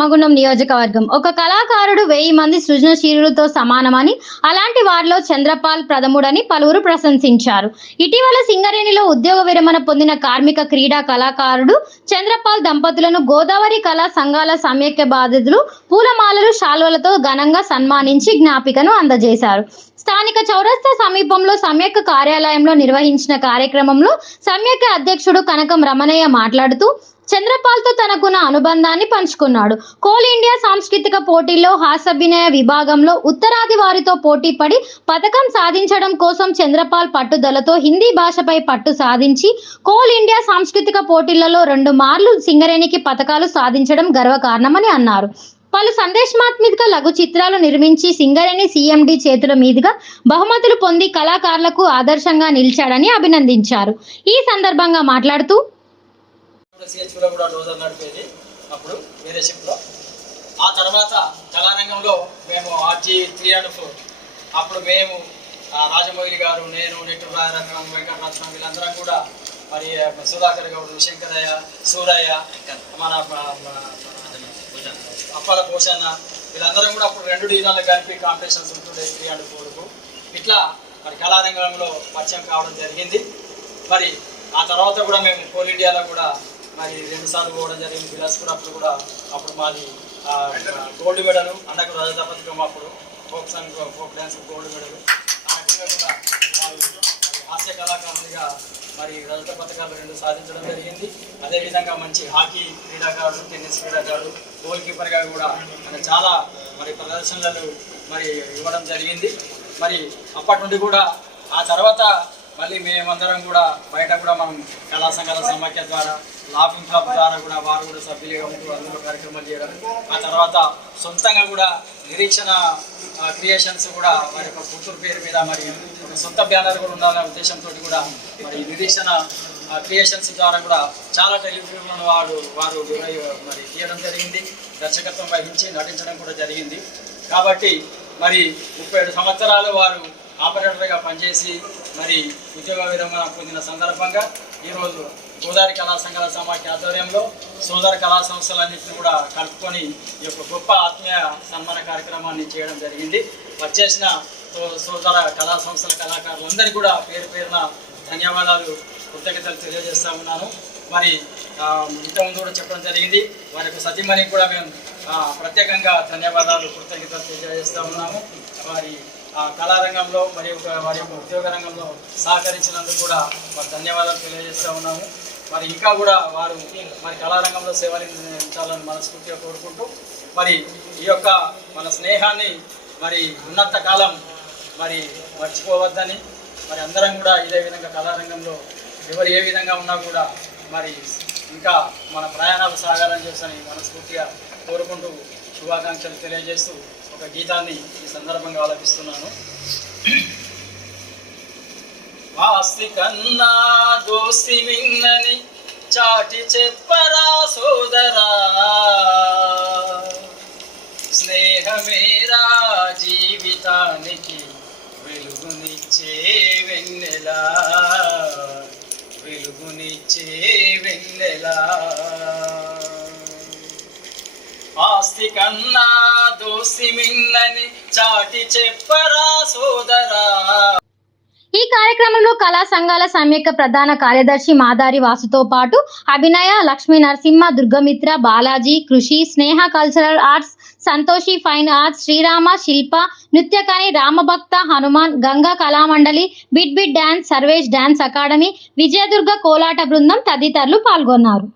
రామగుండం నియోజకవర్గం. ఒక కళాకారుడు 1000 మంది సృజనశీలులతో సమానమని, అలాంటి వారిలో చంద్రపాల్ ప్రథముడని పలువురు ప్రశంసించారు. ఇటీవల సింగరేణిలో ఉద్యోగ విరమణ పొందిన కార్మిక క్రీడా కళాకారుడు చంద్రపాల్ దంపతులను గోదావరి కళా సంఘాల సమైక్య బాధితులు పూలమాలలు, శాల్వలతో ఘనంగా సన్మానించి జ్ఞాపికను అందజేశారు. స్థానిక చౌరస్తా సమీపంలో సమైక్య కార్యాలయంలో నిర్వహించిన కార్యక్రమంలో సమైక్య అధ్యక్షుడు కనకం రమణయ్య మాట్లాడుతూ చంద్రపాల్తో తనకున్న అనుబంధాన్ని పంచుకున్నాడు. కోల్ ఇండియా సాంస్కృతిక పోటీల్లో హాస్యాభినయ విభాగంలో ఉత్తరాది వారితో పోటీపడి పథకం సాధించడం కోసం చంద్రపాల్ పట్టుదలతో హిందీ భాషపై పట్టు సాధించి కోల్ ఇండియా సాంస్కృతిక పోటీలలో 2 మార్లు సింగరేణికి పథకాలు సాధించడం గర్వకారణమని అన్నారు. పలు సందేశాత్మక లఘు చిత్రాలు నిర్మించి సింగరేణి సీఎండీ చేతుల మీదుగా బహుమతులు పొంది కళాకారులకు ఆదర్శంగా నిలిచాడని అభినందించారు. ఈ సందర్భంగా మాట్లాడుతూ ఆ తర్వాత కళారంగంలో మేము ఆర్జీ 3 and 4 అప్పుడు మేము రాజమౌళి గారు, నేను, నెట్టూరు రాజరత్నం, వెంకటరత్నం వీళ్ళందరం కూడా మరి సుధాకర్ గౌడు, శంకరయ్య, సూరయ్య, మన అప్పాల పోషన్న వీళ్ళందరం కూడా అప్పుడు 2 డివిజన్లు కలిపి కాంపిటీషన్స్ ఉంటుండే 3 and 4కు. ఇట్లా మరి కళారంగంలో పరిచయం కావడం జరిగింది. మరి ఆ తర్వాత కూడా మేము కోల్ ఇండియాలో కూడా మరి 2 సార్లు పోవడం జరిగింది. బిలాస్పూర్ అప్పుడు మాది గోల్డ్ మెడల్, అన్నకు రజత పథకం, అప్పుడు folk song, folk dance gold medal. ఆ రకంగా కూడా హాస్య కళాకారునిగా మరి రజత పథకాలు 2 సాధించడం జరిగింది. అదేవిధంగా మంచి హాకీ క్రీడాకారుడు, టెన్నిస్ క్రీడాకారుడు, గోల్ కీపర్గా కూడా చాలా మరి ప్రదర్శనలు మరి ఇవ్వడం జరిగింది. మరి అప్పటి నుండి కూడా ఆ తర్వాత మళ్ళీ మేమందరం కూడా బయట కూడా మనం కళా సంఘాల సమాఖ్య ద్వారా, లాఫింగ్ క్లబ్ ద్వారా కూడా వారు కూడా సభ్యులుగా ఉంటూ అందులో కార్యక్రమాలు చేయడం, ఆ తర్వాత సొంతంగా కూడా నిరీక్షణ క్రియేషన్స్ కూడా మరి ఒక కూతురు పేరు మీద మరి సొంత బ్యానర్ కూడా ఉండాలనే ఉద్దేశంతో కూడా మరి నిరీక్షణ క్రియేషన్స్ ద్వారా కూడా చాలా టెలిఫిల్మ్లను వారు మరి తీయడం జరిగింది. దర్శకత్వం వహించి నటించడం కూడా జరిగింది. కాబట్టి మరి 37 సంవత్సరాలు వారు ఆపరేటర్గా పనిచేసి మరి ఉద్యోగ విరమణ పొందిన సందర్భంగా ఈరోజు గోదావరి కళా సంఘాల సమాఖ్య ఆధ్వర్యంలో సోదర కళా సంస్థలన్నింటినీ కూడా కలుపుకొని ఈ యొక్క గొప్ప ఆత్మీయ సన్మాన కార్యక్రమాన్ని చేయడం జరిగింది. వచ్చేసిన సోదర కళా సంస్థల కళాకారులందరికీ కూడా పేరు పేరున ధన్యవాదాలు, కృతజ్ఞతలు తెలియజేస్తూ ఉన్నాను. మరి ఇంతకుముందు కూడా చెప్పడం జరిగింది. వారి యొక్క సతీమణికి కూడా మేము ప్రత్యేకంగా ధన్యవాదాలు, కృతజ్ఞతలు తెలియజేస్తూ ఉన్నాము. వారి కళారంగంలో మరియు వారి యొక్క ఉద్యోగ రంగంలో సహకరించినందుకు కూడా వారి ధన్యవాదాలు తెలియజేస్తూ ఉన్నాము. మరి ఇంకా కూడా వారు మరి కళారంగంలో సేవలందించాలని మనస్ఫూర్తిగా కోరుకుంటూ మరి ఈ యొక్క మన స్నేహాన్ని మరి ఉన్నంత కాలం మరి మర్చిపోవద్దని, మరి అందరం కూడా ఇదే విధంగా కళారంగంలో ఎవరు ఏ విధంగా ఉన్నా కూడా మరి ఇంకా మన ప్రయాణాలు సాగాలని చెప్పని మనస్ఫూర్తిగా కోరుకుంటూ శుభాకాంక్షలు తెలియజేస్తూ ఒక గీతాన్ని ఈ సందర్భంగా ఆలపిస్తున్నాను. ఆస్తి కన్నా దోస్తి మిన్నని చాటి చెప్పరా సోదరా, స్నేహమేరా జీవితానికి వెలుగునిచ్చే వెన్నెలా, వెలుగునిచ్చే వెన్నెలా. ఆస్తి కన్నా దోస్తి మిన్నని చాటి చెప్పరా సోదరా. ఈ కార్యక్రమంలో కళా సంఘాల సమైక్య ప్రధాన కార్యదర్శి మాదారి వాసుతో పాటు అభినయ, Lakshmi Narasimha, Durgamitra, Balaji, Krishi, Sneha Cultural Arts, Santoshi Fine Arts, Srirama Shilpa, నృత్యకాని Ramabhakta, Hanuman, Ganga Kalamandali, Beat Dance, Sarvesh Dance Academy, Vijayadurga కోలాట బృందం తదితరులు పాల్గొన్నారు.